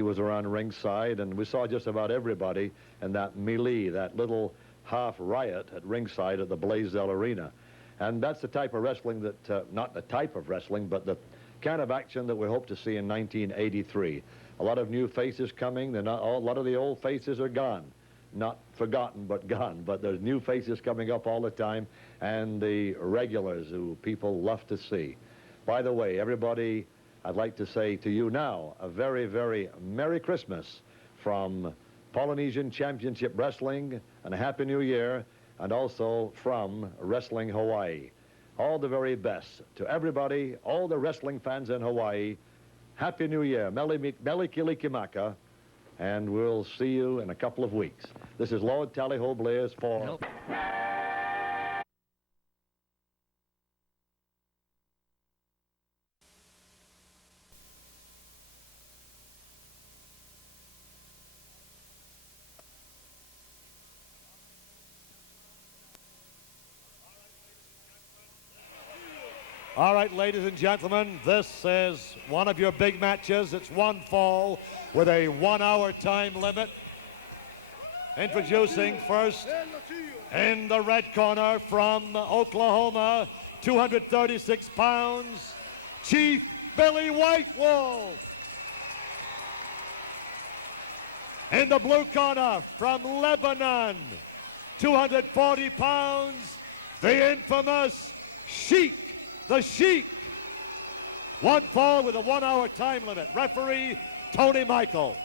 He was around ringside, and we saw just about everybody in that melee, that little half riot at ringside at the Blaisdell Arena. And that's the type of wrestling that, not the type of wrestling, but the kind of action that we hope to see in 1983. A lot of new faces coming. A lot of the old faces are gone. Not forgotten, but gone. But there's new faces coming up all the time, and the regulars who people love to see. By the way, everybody, I'd like to say to you now, a very, very Merry Christmas from Polynesian Championship Wrestling, and a Happy New Year, and also from Wrestling Hawaii. All the very best to everybody, all the wrestling fans in Hawaii. Happy New Year, Mele Kalikimaka, and we'll see you in a couple of weeks. This is Lord Tallyho Blaze for... Nope. All right, ladies and gentlemen, this is one of your big matches. It's one fall with a 1 hour time limit. Introducing first in the red corner from Oklahoma, 236 pounds, Chief Billy White Wolf. In the blue corner from Lebanon, 240 pounds, the infamous Sheik. The Sheik. One fall with a 1 hour time limit. Referee, Tony Michael.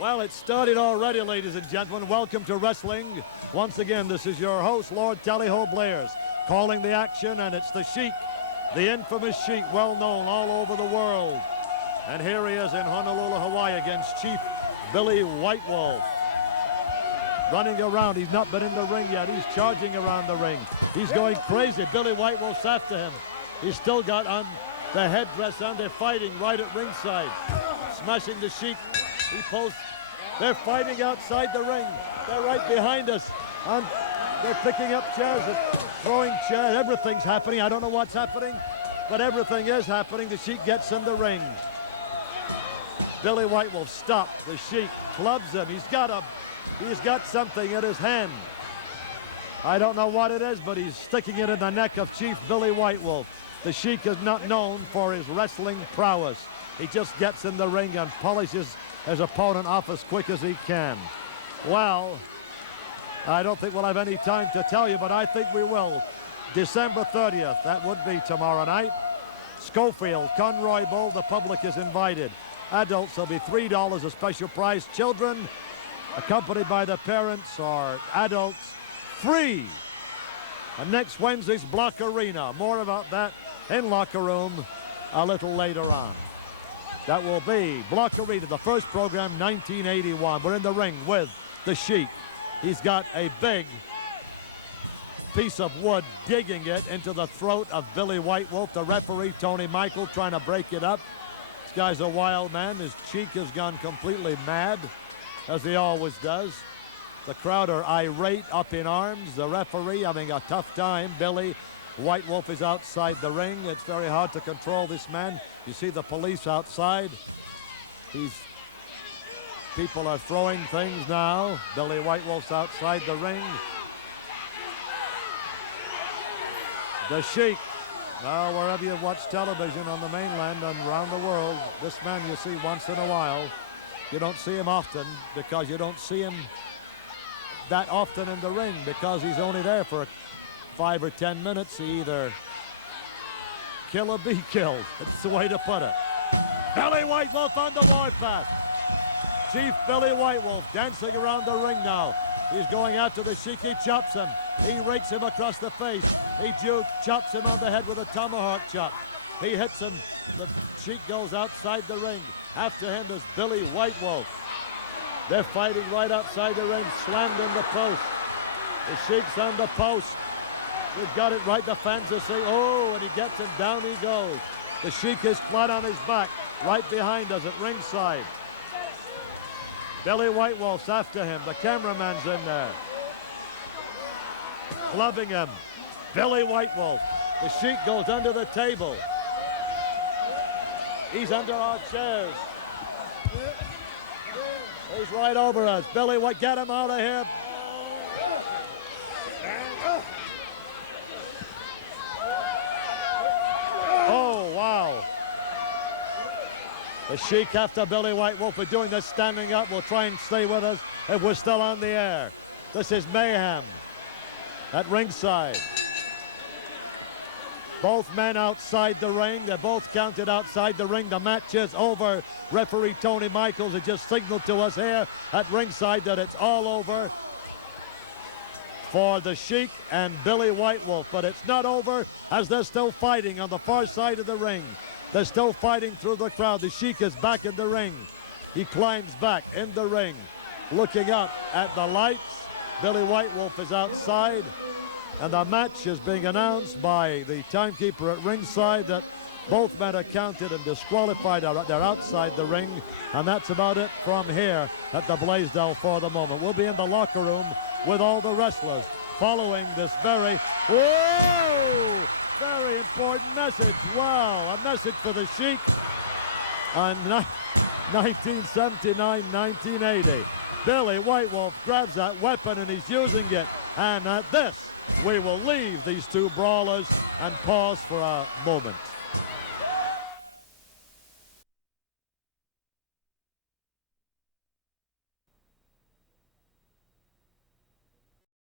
Well, it started already, ladies and gentlemen. Welcome to wrestling. Once again, this is your host, Lord Tallyho Blaze, calling the action, and it's the Sheik, the infamous Sheik, well known all over the world. And here he is in Honolulu, Hawaii against Chief Billy White Wolf. Running around, he's not been in the ring yet. He's charging around the ring. He's going crazy. Billy White Wolf's after him. He's still got on the headdress on. They're fighting right at ringside. Smashing the Sheik. He pulls. They're fighting outside the ring. They're right behind us. And they're picking up chairs, throwing chairs. Everything's happening. I don't know what's happening, but everything is happening. The Sheik gets in the ring. Billy White Wolf stopped. The Sheik clubs him. He's got something in his hand. I don't know what it is, but he's sticking it in the neck of Chief Billy White Wolf. The Sheik is not known for his wrestling prowess. He just gets in the ring and polishes his opponent off as quick as he can. Well, I don't think we'll have any time to tell you, but I think we will. December 30th, that would be tomorrow night. Schofield, Conroy Bowl, the public is invited. Adults will be $3 a special price. Children, accompanied by the parents or adults, free. And next Wednesday's Block Arena. More about that in Locker Room a little later on. That will be Block Arena, the first program, 1981. We're in the ring with the Sheik. He's got a big piece of wood digging it into the throat of Billy White Wolf. The referee, Tony Michael, trying to break it up. This guy's a wild man. His cheek has gone completely mad, as he always does. The crowd are irate, up in arms. The referee having a tough time. Billy White Wolf is outside the ring. It's very hard to control this man. You see the police outside. People are throwing things now. Billy White Wolf's outside the ring. The Sheik. Well, wherever you watch television on the mainland and around the world, this man you see once in a while. You don't see him often because you don't see him that often in the ring because he's only there for 5 or 10 minutes. He either kill or be killed. It's the way to put it. Billy White Wolf on the warpath. Chief Billy White Wolf dancing around the ring now. He's going out to the Sheik. He chops him. He rakes him across the face. He chops him on the head with a tomahawk chop. He hits him. The Sheik goes outside the ring. After him is Billy White Wolf. They're fighting right outside the ring, slammed in the post. The Sheik's on the post. We've got it right. The fans are saying, oh, and he gets him. Down he goes. The Sheik is flat on his back, right behind us at ringside. Billy White Wolf's after him. The cameraman's in there, clubbing him. Billy White Wolf. The Sheik goes under the table. He's under our chairs. He's right over us. Billy White, get him out of here. Oh, wow. The Sheik after Billy White Wolf. We're doing this standing up. We'll try and stay with us if we're still on the air. This is mayhem at ringside. Both men outside the ring. They're both counted outside the ring. The match is over. Referee Tony Michaels has just signaled to us here at ringside that it's all over for the Sheik and Billy White Wolf. But it's not over, as they're still fighting on the far side of the ring. They're still fighting through the crowd. The Sheik is back in the ring. He climbs back in the ring, looking up at the lights. Billy White Wolf is outside. And the match is being announced by the timekeeper at ringside that both men are counted and disqualified. They're outside the ring. And that's about it from here at the Blaisdell for the moment. We'll be in the locker room with all the wrestlers following this very important message. Wow, a message for the Sheik on 1979-1980. Billy White Wolf grabs that weapon and he's using it. And at this, we will leave these two brawlers and pause for a moment.